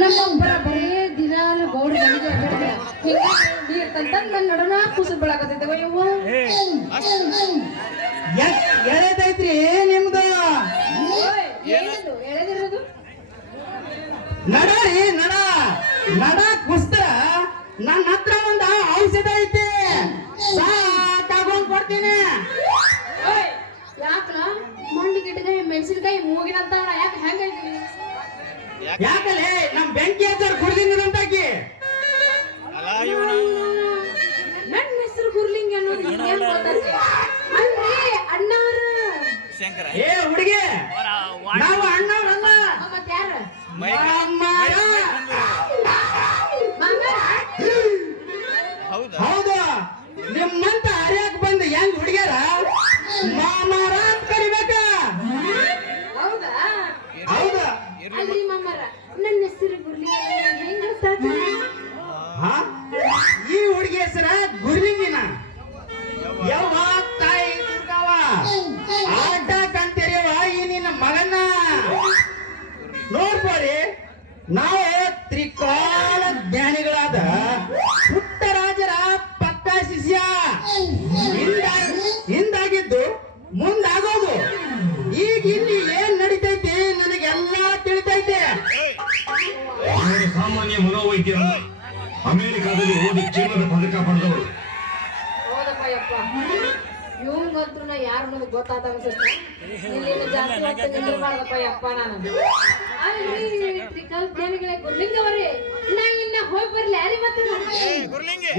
ನಮ್ಮೊಬ್ಬರ ಬರೇ ದಿನಾಲು ಗೌಡ ಮನೆಗೆ ಹಿಂಗಾಗಿ ನೀರ್ ತಂತಂದ್ ನನ್ನ ನಡನ ಕೂಸು ಬೆಳಕತ್ತೈತವ ಇವು ಎಳೆದೈತ್ರಿ ನಿಮ್ದು ಎಳೆದಿರೋದು ನಡರಿ ನಡ ಕುಸ್ತರ ನನ್ನ ಹತ್ರ ಒಂದು ಔಷಧ ಐತಿ ತಗೊಂಡ್ ಕೊಡ್ತೀನಿ. ಯಾಕಲ ಮಂಡಿ ಗಿಟ್ಟಕಾಯಿ ಮೆಣಸಿನಕಾಯಿ ಮೂಗಿನಂತ ಯಾಕೆ ಹೆಂಗೈತಿ ಯಾಕಲೆ ನಮ್ ಬೆಂಕಿ ಹಚ್ಚಾರ ಕುಡ್ದಿಂದಂತಾಕಿ ನನ್ನ ಹೆಸರು ಗುರ್ಲಿಂಗ ಅನ್ನೋದು ಅಲ್ರಿ ಅಣ್ಣವ್ರ ಏ ಹುಡುಗಿ ನಾವು ಅಣ್ಣವ್ರಲ್ಲ ಮತ್ತ ಯಾರ ಹೌದು ನಿಮ್ಮಂತ ಹರಿಯಾಕ ಬಂದು ಹೆಂಗ್ ಹುಡುಗಿಯರ ಮಾಮಾರ ಅಂತ ಕರಿಬೇಕ. ಹೌದಾ ಹೌದಾ ಅಲ್ರಿ ಮಾಮರ ನನ್ನ ಹೆಸರು ಗುರ್ಲಿಂಗ ಹೆಂಗ ಈ ಹುಡುಗಿ ಹೆಸರ ಗುರ್ಲಿಂಗಿನ ಯವ್ವ ತಾಯಿ ದುರ್ಗವ್ವ ಆಟ ಕಂತಿರಿಯವ ಈ ನಿನ್ನ ಮಗನ ನೋಡ್ಬೋರಿ. ನಾವು ತ್ರಿಕಾಲ ಜ್ಞಾನಿಗಳಾದ ಪುಟ್ಟರಾಜರ ಪಕ್ಕ ಶಿಷ್ಯ ಹಿಂದಾಗಿದ್ದು ಮುಂದಾಗೋದು. ಈಗ ಇಲ್ಲಿ ಏನ್ ನಡೀತೈತಿ ನನಗೆಲ್ಲ ತಿಳಿತೈತೆ. ಸಾಮಾನ್ಯ ಮನೋವೈದ್ಯರ ಅಮೆರಿಕಾದಲ್ಲಿ ಓದಿ ಚಿನ್ನದ ಪದಕ ಪಡೆದವರು. ಹೌದಪ್ಪ ಯಪ್ಪ ಇವಂಗಂತೂ ನಾ ಯಾರು ನನಗೆ ಗೊತ್ತಾದ ಅನ್ಸುತ್ತೆ. ಇಲ್ಲಿನ ಜಾಸ್ತಿ ಹೊತ್ತು ನಿಂದಿರಬಾರ್ದಪ್ಪ ಯಪ್ಪ ನಾನು. ಅಲ್ರಿ ತ್ರಿಕಲ್ಪನೆಗಳೇ ಗುರ್ಲಿಂಗವರೇ ನಾ ಇನ್ನ ಹೋಗಿ ಬರ್ಲಿ ಅಲ್ಲಿ ಮತ್ತೆ ಗುರ್ಲಿಂಗೆ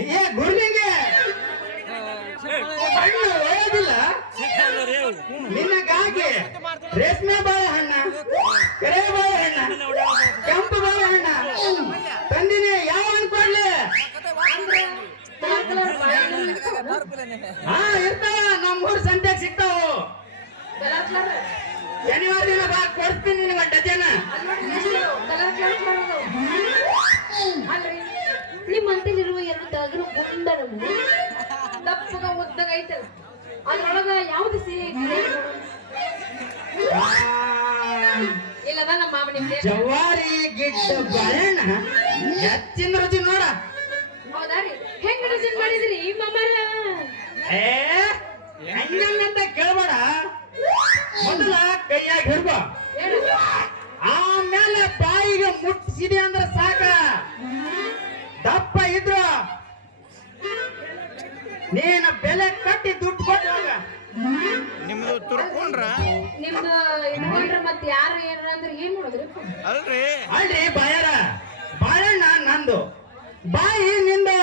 ಒಯ್ಯೋದಿಲ್ಲ ನಿನ್ನಗಾಗಿ ರೇಷ್ಮೆ ಬಾಳೆಹಣ್ಣ ಕೆರೆ ಬಾಳೆಹಣ್ಣ ಕೆಂಪು ಬಾಳೆಹಣ್ಣ ತಂದಿನಿ. ಯಾವ ಅನ್ಕೊಡ್ಲಿ ಇರ್ತಾವ ನಮ್ಮೂರ್ ಸಂತೆಗ್ ಸಿಗ್ತಾವು. ಶನಿವಾರ ದಿನ ಬಾ ಕೊಡ್ತೀನಿ ನಿನಗೆ ಡಜನ. ನಿಮ್ಮಂತಲ್ಲಿರುವ ಎರಡು ತಗರು ಗುಂಡರು ದಪ್ಪಗ ಉದ್ದಗ ಐತಲ್ಲ ಅದ್ರೊಳಗ ಯಾವ್ದು ಸೀರೆ ಇಲ್ಲದ ನಮ್ಮ ಮಾವ ನಿಮ್ಗೆ ಜವಾರಿ ಗಿಡ್ಡ ಬಾಳೆಹಣ್ಣ ಹೆಚ್ಚಿನ ರುಚಿ ನೋಡ. ಹೌದಾ ರೀ ಹೆಂಗ ರುಚಿ ಮಾಡಿದ್ರಿ ಈ ಮಾಮಲ್ಲ? ಹೆಂಗಂತ ಕೇಳ್ಬೇಡ. ಮೊದಲ ಕೈಯಾಗ ಹಿಡ್ಬ ಆಮೇಲೆ ಬಾಯಿಗೆ ಮುಟ್ಟಿಸಿದೆ ಅಂದ್ರೆ ಸಾಕ. ದಪ್ಪ ಇದ್ರು ನೀನು ಬೆಲೆ ಕಟ್ಟಿ ದುಡ್ಡು ಕೊಟ್ಟು ಹೋಗ. ನಿಮ್ದು ತುರ್ಕೊಂಡ್ರ ನಿಮ್ದು ಇಟ್ಕೊಂಡ್ರ ಮತ್ ಯಾರು ಏನಾರ ಅಂದ್ರೆ ಏನ್ ಮಾಡೋದ್ರಿ? ಅಲ್ರಿ ಬಾಯಾರ ಬಾಳೆಹಣ್ಣ ನಂದು ಬಾಯಿ ನಿಂದು.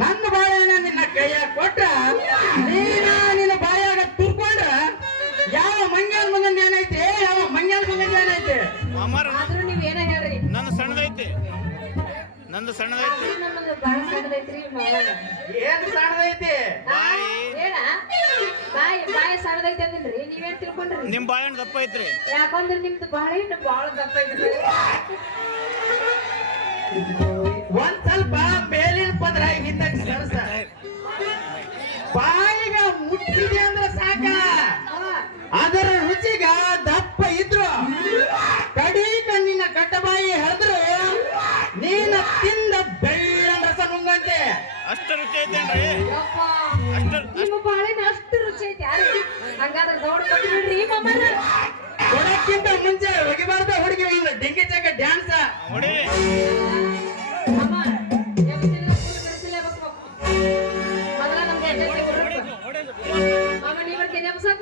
ನನ್ನ ಬಾಳೆಹಣ್ಣ ನಿನ್ನ ಕೈಯಾಗ ಕೊಟ್ರ ನಿನ್ನ ಬಾಯಾಗ ತುರ್ಕೊಂಡ್ರ ಯಾವ ಮಂಗ್ಯಾನ ಮುಂದೆ ಏನೈತಿ ಯಾವ ಮಂಗ್ಯಾನ ಮುಂದೆ ಏನೈತಿ? ಆದ್ರೂ ನೀವ್ ಏನ ಹೇಳ್ರಿ ನಂದು ಸಣ್ಣದೈತಿ ನಮ್ಮದು ಬಾಳ ಸಣ್ಣದೈತ್ರಿ ಏನ್ ಸಣ್ಣದೈತಿ? ಏನ ಬಾಯಿ ಸಣ್ಣದೈತಿ ಅಂದ್ರಿ ನೀವೇನ್ ತಿಳ್ಕೊಂಡ್ರಿ? ನಿಮ್ ಬಾಳೆಹಣ್ಣು ದಪ್ಪ ಐತ್ರಿ. ಯಾಕಂದ್ರೆ ನಿಮ್ದು ಬಾಳೆಹಣ್ಣು ಬಾಳ ದಪ್ಪ ಐತ್ರಿ. ಒಂದ್ ಸ್ವಲ್ಪ ಮೇಲಿನ ಪದ್ರ ಹಿಂದಾಗ ಸರಸ ಬಾಯಿಗ ಮುಟ್ಟಿದೆ ಅಂದ್ರೆ ಸಾಕ. ಅದರ ರುಚಿಗ ದಪ್ಪ ಇದ್ರು ಕಡೀಕ ನಿನ್ನ ಕಟ್ಟಬಾಯಿ ಹರಿದ್ರು ನೀನ ತಿಂದ ಬೆಳ್ಳನ ರಸ ನುಂಗಂತೆ. ಅಷ್ಟು ರುಚಿ ಐತೇನ್ರಿ? ನಿಮ್ಮ ಬಾಳೆನ ಅಷ್ಟು ರುಚಿ ಐತಿ ಹಂಗಾದ್ರೆ ದೌಡ್ ಕೊಟ್ಬಿಡ್ರಿ ಮಾಮರ. ಕೊಡಕ್ಕಿಂತ ಮುಂಚೆ ಒಗಿಬಾರ್ದ ಹುಡುಗಿ ಇಲ್ಲ ಡಿಂಗಿ ಚಕ ಡ್ಯಾನ್ಸ ನೋಡಿ. ಮಾಮ ನೀವಕ್ಕೆ ನೆನಪಸಾಕ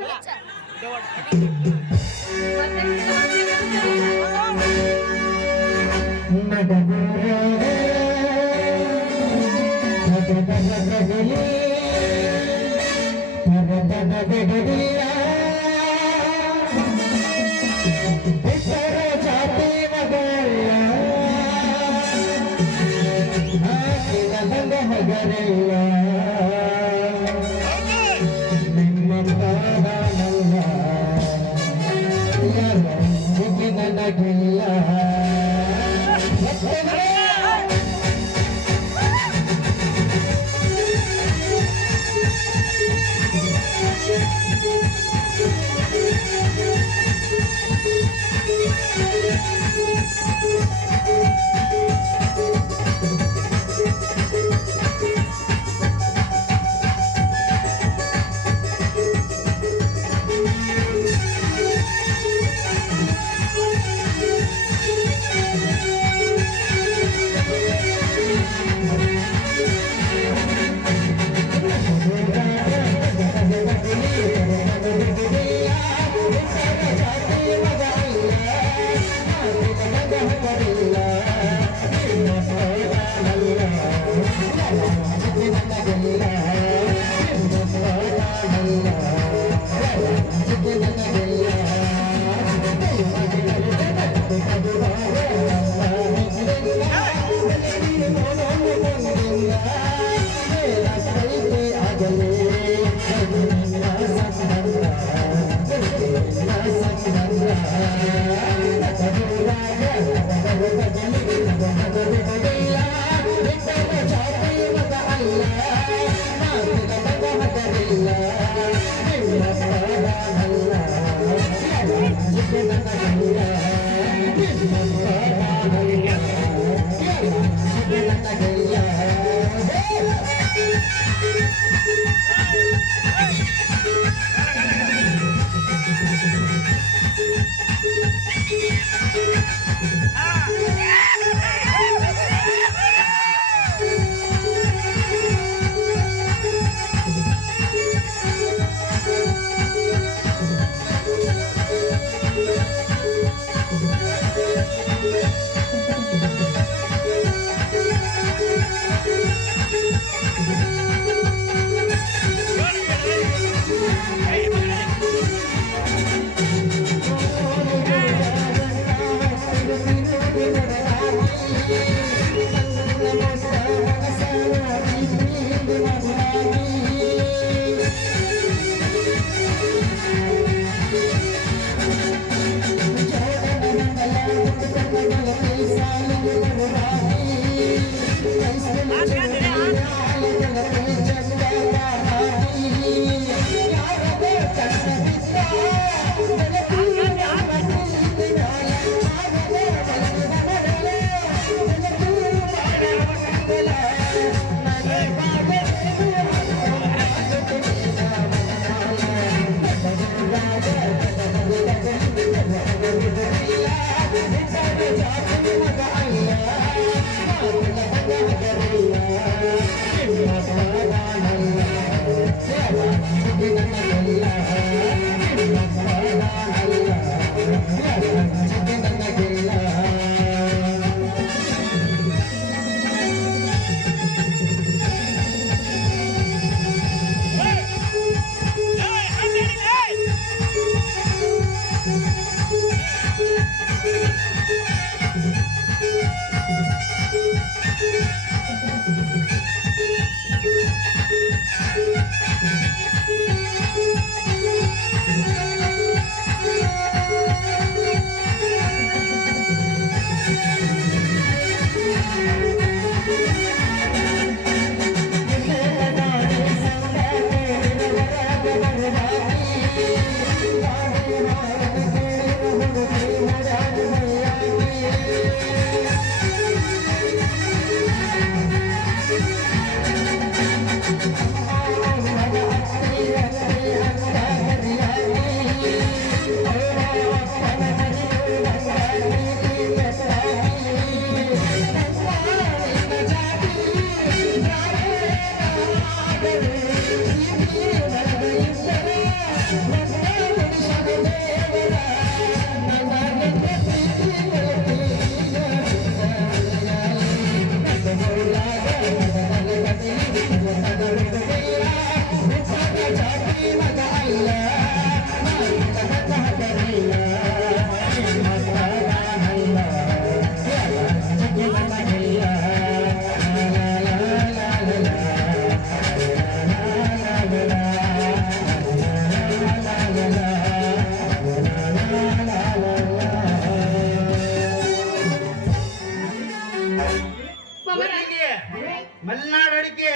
ಮಲೆನಾಡು ಅಡಿಕೆ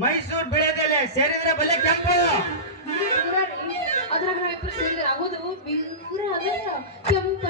ಮೈಸೂರು ಬೆಳೆದೆಲೆ ಸೇರಿದ್ರೆ ಬಲೆ ಕೆಂಪು ಅದ್ರಾಗ ನಾವಿಬ್ರು ಸೇರಿದ್ರೆ ಆಗೋದು ಬಿಂಗ್ರ ಅದಲ್ಲ ಕೆಂಪ